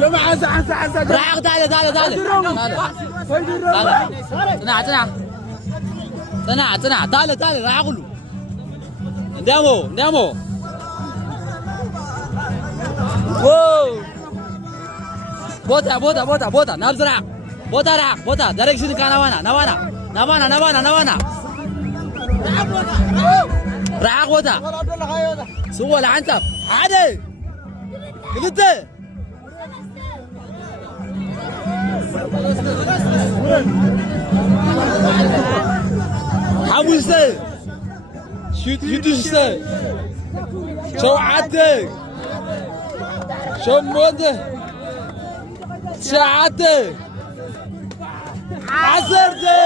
راح تعال تعال تعال tenang تعال راح اقول ندامو واو بوتا نبزرع بوتا دايركشن كان نوانا راح بوتا سوى لعنتف عادي كلته حموسه شوتشته شوعته شموده ساعته عصرته